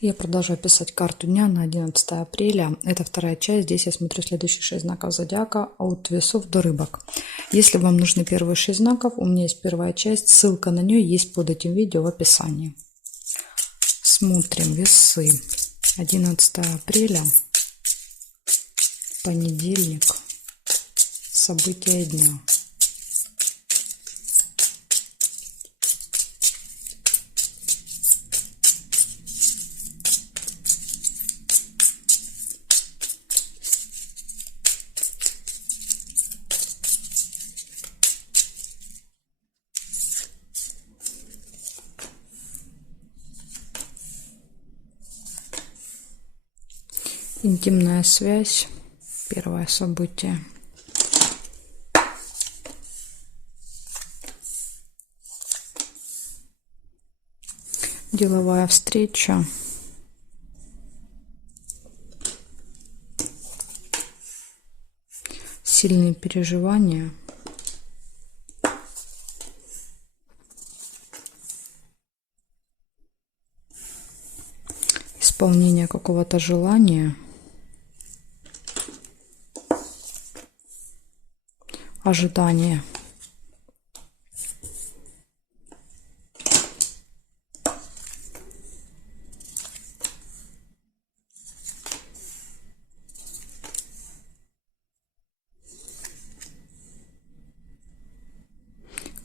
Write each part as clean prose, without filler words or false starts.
Я продолжаю писать карту дня на 11 апреля. Это вторая часть. Здесь я смотрю следующие 6 знаков зодиака от весов до рыбок. Если вам нужны первые 6 знаков, у меня есть первая часть. Ссылка на нее есть под этим видео в описании. Смотрим весы. 11 апреля. Понедельник. События дня. Интимная связь. Первое событие. Деловая встреча. Сильные переживания. Исполнение какого-то желания. Ожидание.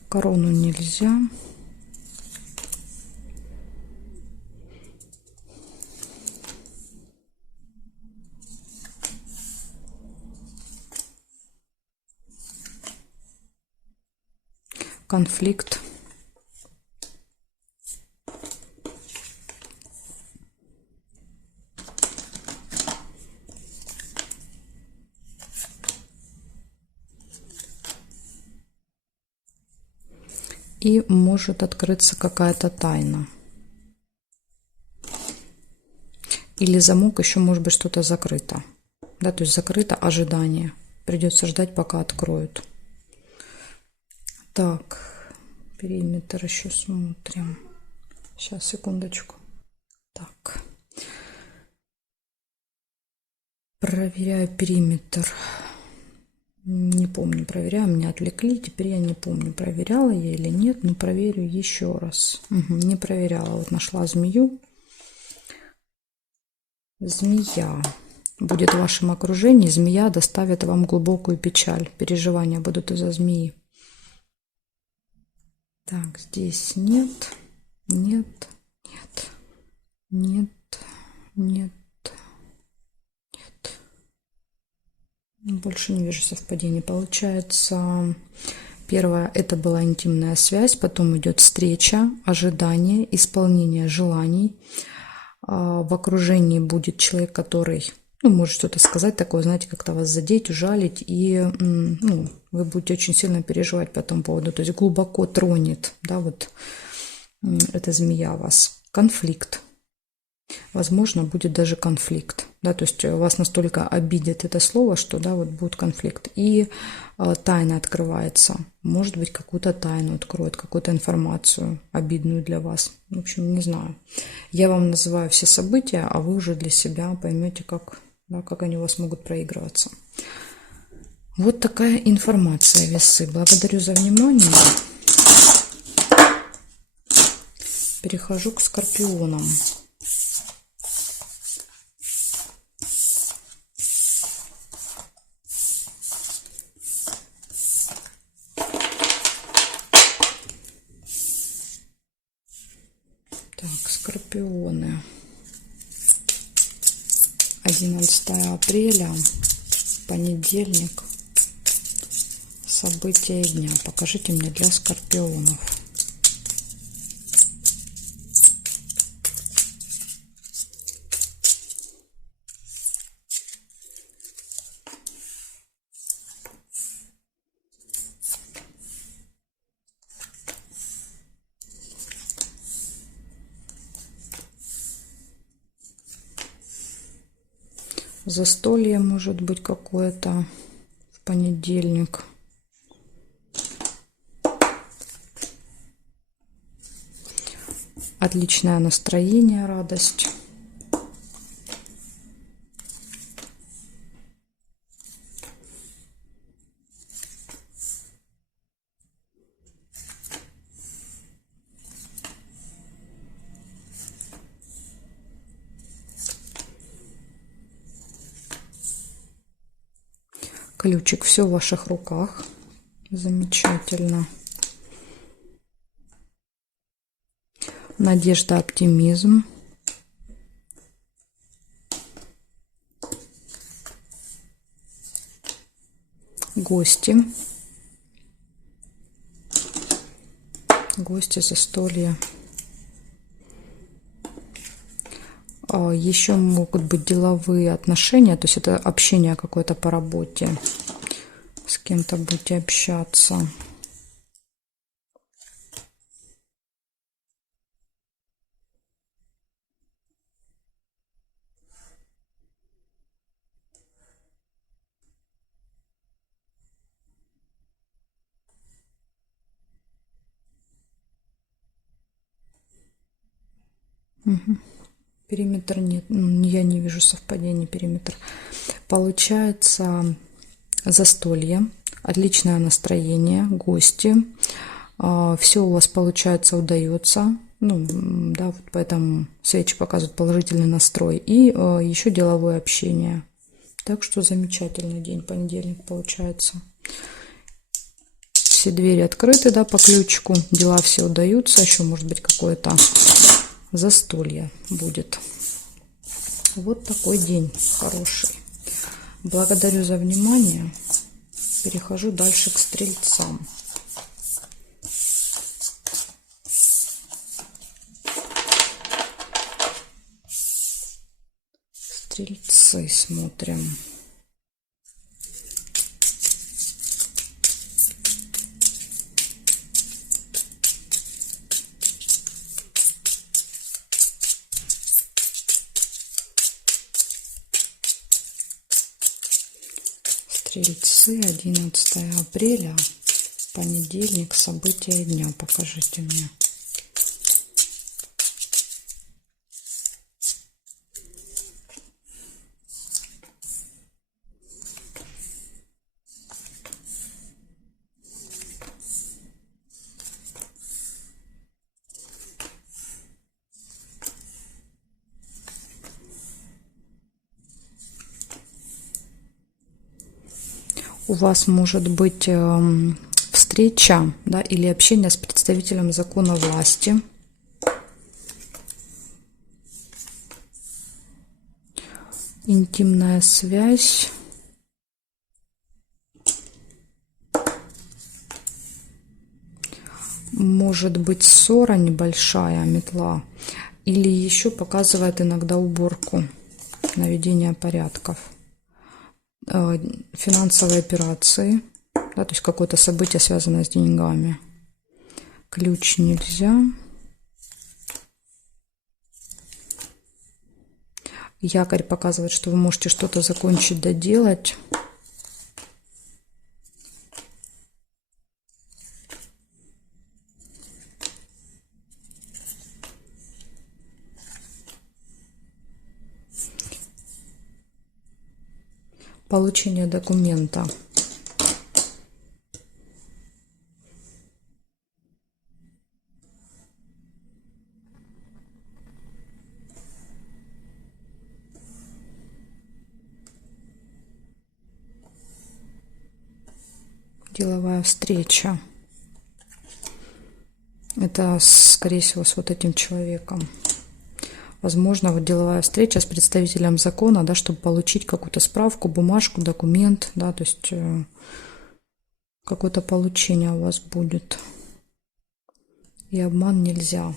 Корону нельзя. Конфликт. И может открыться какая-то тайна. Или замок, еще может быть что-то закрыто. Да, то есть закрыто ожидание. Придется ждать, пока откроют. Так, периметр еще смотрим. Сейчас, секундочку. Так. Проверяю периметр. Не помню, проверяю, меня отвлекли. Теперь я не помню, проверяла я или нет, но проверю еще раз. Не проверяла. Вот нашла змею. Змея будет в вашем окружении. Змея доставит вам глубокую печаль. Переживания будут из-за змеи. Так, здесь нет, нет, нет, нет, нет, нет. Больше не вижу совпадений. Получается, первое, это была интимная связь, потом идет встреча, ожидание, исполнение желаний. В окружении будет человек, который, может что-то сказать такое, знаете, как-то вас задеть, ужалить, и вы будете очень сильно переживать по этому поводу, то есть глубоко тронет, да, вот эта змея вас. Конфликт. Возможно, будет даже конфликт, да, то есть вас настолько обидит это слово, что, да, вот будет конфликт. И тайна открывается. Может быть, какую-то тайну откроет, какую-то информацию обидную для вас. В общем, не знаю. Я вам называю все события, а вы уже для себя поймете, как они у вас могут проигрываться. Вот такая информация, весы. Благодарю за внимание. Перехожу к скорпионам. Так, скорпионы. 11 апреля, понедельник. События дня. Покажите мне для скорпионов. Застолье может быть какое-то в понедельник. Отличное настроение, радость. Ключик, все в ваших руках. Замечательно. Надежда, оптимизм. Гости. Гости, застолья. Еще могут быть деловые отношения, то есть это общение какое-то по работе. С кем-то будете общаться. Угу. Периметр нет, я не вижу совпадений, периметр. Получается застолье, отличное настроение, гости, все у вас получается, удается. Ну, да, вот поэтому свечи показывают положительный настрой. И еще деловое общение. Так что замечательный день, понедельник получается. Все двери открыты, да, по ключику. Дела все удаются. Еще может быть какое-то застолье будет. Вот такой день хороший. Благодарю за внимание. Перехожу дальше к стрельцам. Стрельцы смотрим. Стрельцы, 11 апреля, понедельник, события дня. Покажите мне. У вас может быть встреча, да, или общение с представителем закона власти. Интимная связь. Может быть ссора небольшая, метла. Или еще показывает иногда уборку, наведение порядков. Финансовые операции, да, то есть какое-то событие, связанное с деньгами. Ключ нельзя. Якорь показывает, что вы можете что-то закончить, доделать. Получение документа. Деловая встреча. Это, скорее всего, с вот этим человеком. Возможно, вот деловая встреча с представителем закона, да, чтобы получить какую-то справку, бумажку, документ, да, то есть какое-то получение у вас будет. И обман нельзя.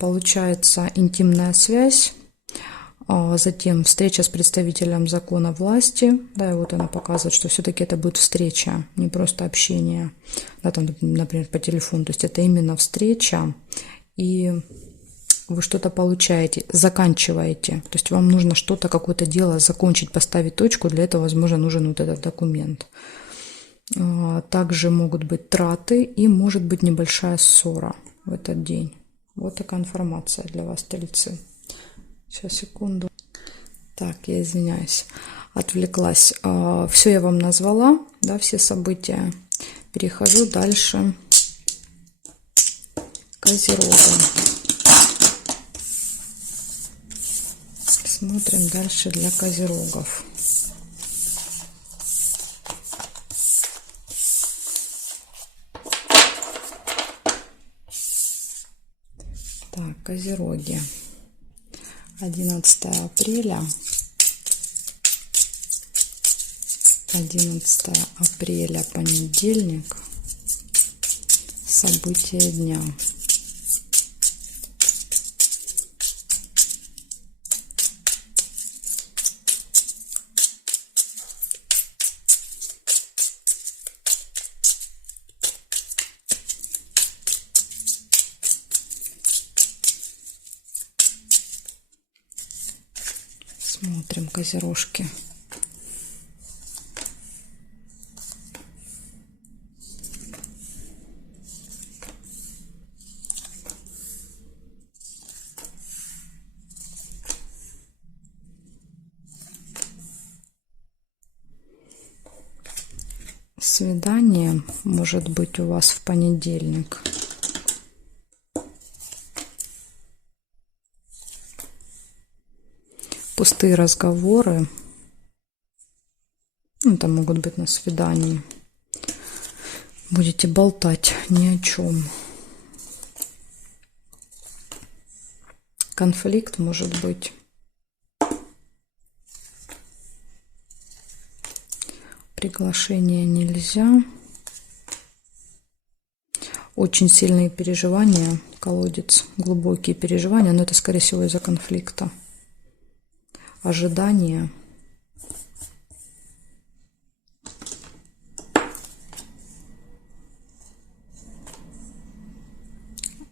Получается интимная связь, затем встреча с представителем закона власти, да, и вот она показывает, что все-таки это будет встреча, не просто общение, да, там, например, по телефону, то есть это именно встреча, и вы что-то получаете, заканчиваете, то есть вам нужно что-то, какое-то дело закончить, поставить точку, для этого, возможно, нужен вот этот документ. Также могут быть траты и может быть небольшая ссора в этот день. Вот такая информация для вас, стрельцы. Сейчас, секунду. Так, я извиняюсь, отвлеклась. Все я вам назвала, да, все события. Перехожу дальше к Козерогам. Смотрим дальше для Козерогов. Козероги. 11 апреля. 11 апреля, понедельник. События дня. Смотрим, козерожки. Свидание может быть у вас в понедельник. Пустые разговоры. Это могут быть на свидании. Будете болтать ни о чем. Конфликт может быть. Приглашение нельзя. Очень сильные переживания. Колодец. Глубокие переживания. Но это, скорее всего, из-за конфликта. Ожидание.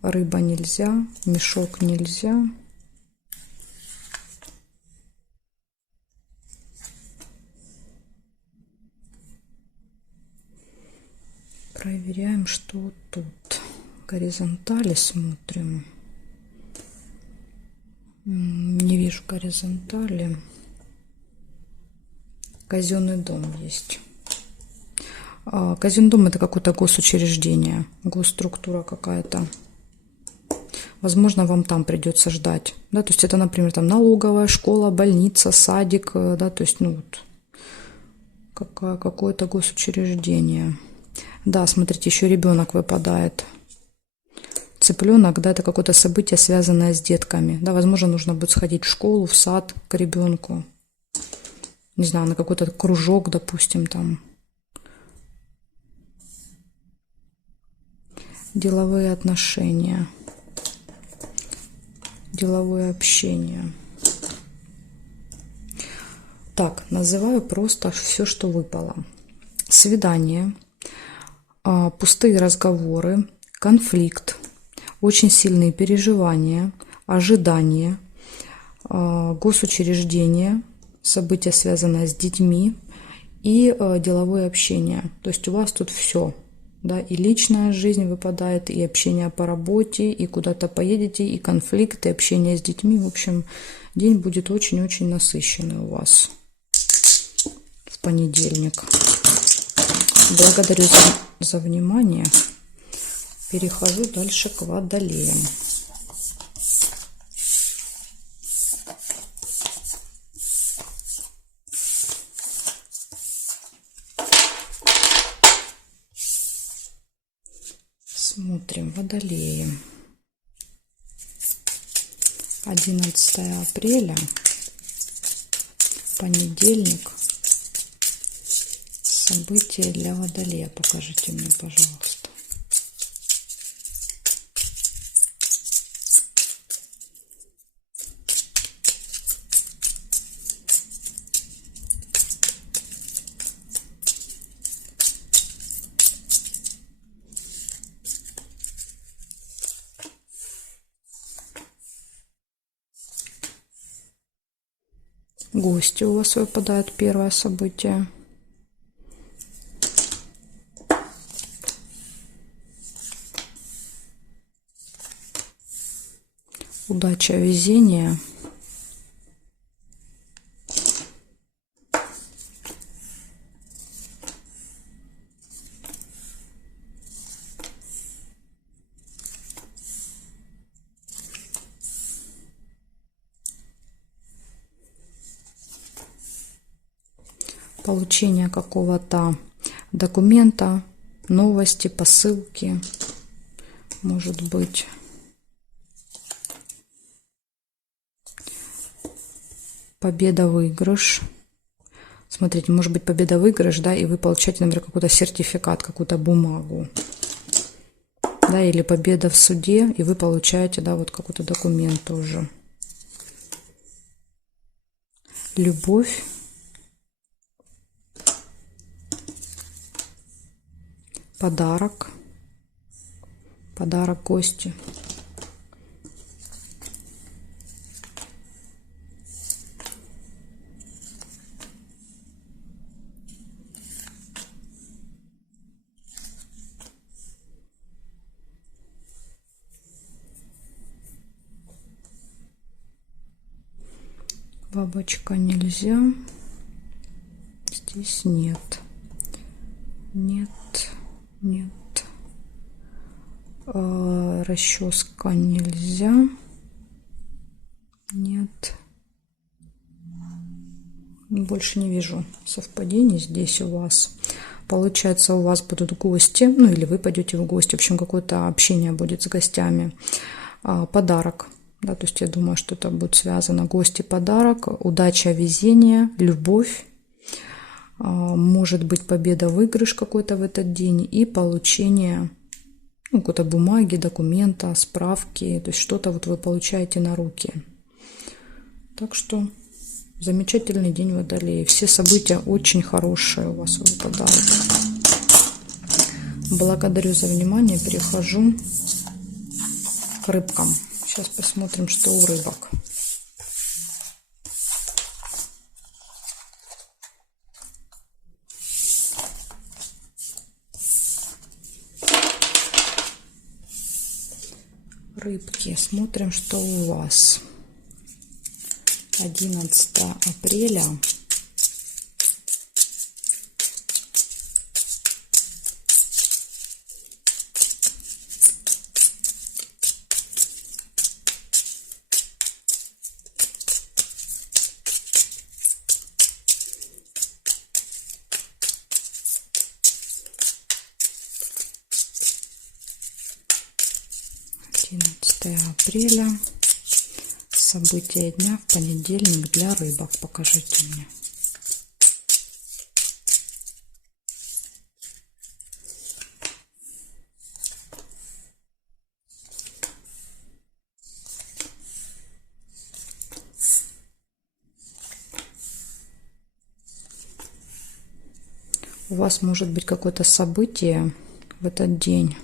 Рыба нельзя. Мешок нельзя. Проверяем, что тут. Горизонтали смотрим. Не вижу горизонтали. Казенный дом есть. Казенный дом — это какое-то госучреждение, госструктура какая-то. Возможно, вам там придется ждать. Да, то есть это, например, там налоговая, школа, больница, садик, да, то есть, ну вот, какое-то госучреждение. Да, смотрите, еще ребенок выпадает. Цыпленок, да, это какое-то событие, связанное с детками. Да, возможно, нужно будет сходить в школу, в сад к ребенку. Не знаю, на какой-то кружок, допустим, там. Деловые отношения. Деловое общение. Так, называю просто все, что выпало. Свидание. Пустые разговоры. Конфликт. Очень сильные переживания, ожидания, госучреждения, события, связанные с детьми и деловое общение. То есть у вас тут все. Да, и личная жизнь выпадает, и общение по работе, и куда-то поедете, и конфликт, и общение с детьми. В общем, день будет очень-очень насыщенный у вас в понедельник. Благодарю за внимание. Перехожу дальше к водолеям. Смотрим, водолеи. 11 апреля, понедельник. События для водолея. Покажите мне, пожалуйста. Гости у вас выпадают, первое событие. Удача, везение. Получение какого-то документа, новости, посылки, может быть. победа, выигрыш. Смотрите, может быть победа, выигрыш, да, и вы получаете, например, какой-то сертификат, какую-то бумагу. Да, или победа в суде, и вы получаете, да, вот какой-то документ тоже. Любовь. Подарок. Подарок гости. Бабочка нельзя. Здесь нет. Нет. Нет. Расческа нельзя. Нет. Больше не вижу совпадений здесь у вас. Получается, у вас будут гости, ну или вы пойдете в гости. В общем, какое-то общение будет с гостями. Подарок. Да, то есть я думаю, что это будет связано. Гости, подарок, удача, везение, любовь. Может быть победа, выигрыш какой-то в этот день и получение какой-то бумаги, документа, справки. То есть что-то вот вы получаете на руки. Так что замечательный день Водолея. Все события очень хорошие у вас выпадают. Благодарю за внимание. Перехожу к рыбкам. Сейчас посмотрим, что у рыбок. Рыбки, смотрим, что у вас. 11 апреля. Апреля. События дня в понедельник для рыбок. Покажите мне. У вас может быть какое-то событие в этот день.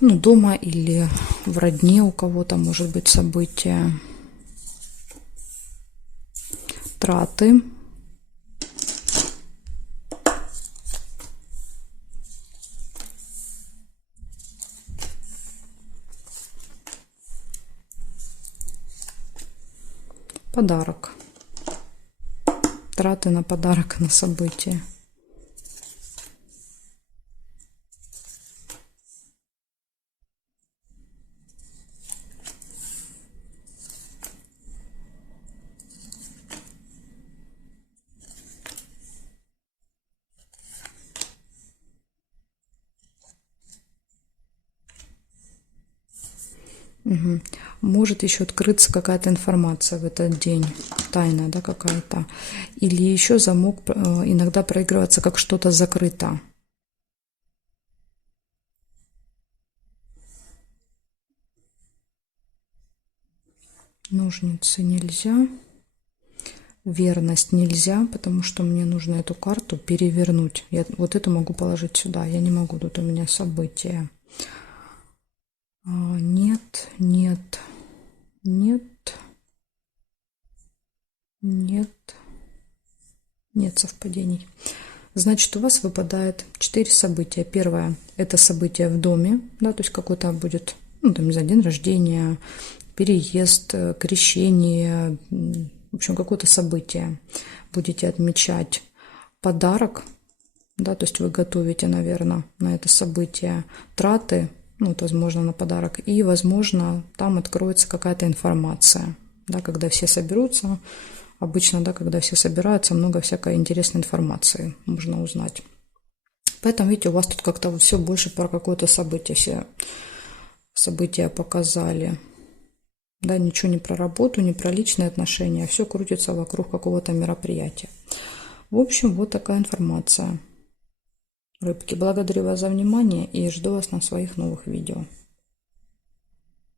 Ну, дома или в родне у кого-то может быть событие. Траты. Подарок. Траты на подарок, на событие. Угу. Может еще открыться какая-то информация в этот день, тайна, да, какая-то. Или еще замок иногда проигрываться, как что-то закрыто. Ножницы нельзя. Верность нельзя, потому что мне нужно эту карту перевернуть. Я вот эту могу положить сюда. Я не могу, тут у меня события. Нет, нет, нет, нет, нет совпадений. Значит, у вас выпадает 4 события. Первое – это событие в доме, да, то есть какой-то будет, ну, там, не знаю, день рождения, переезд, крещение, в общем, какое-то событие будете отмечать. Подарок, да, то есть вы готовите, наверное, на это событие. Траты, ну, вот, возможно, на подарок. И, возможно, там откроется какая-то информация, да, когда все соберутся. Обычно, да, когда все собираются, много всякой интересной информации можно узнать. Поэтому, видите, у вас тут как-то вот все больше про какое-то событие, все события показали. Да, ничего не про работу, не про личные отношения, все крутится вокруг какого-то мероприятия. В общем, вот такая информация. Рыбки, благодарю вас за внимание и жду вас на своих новых видео.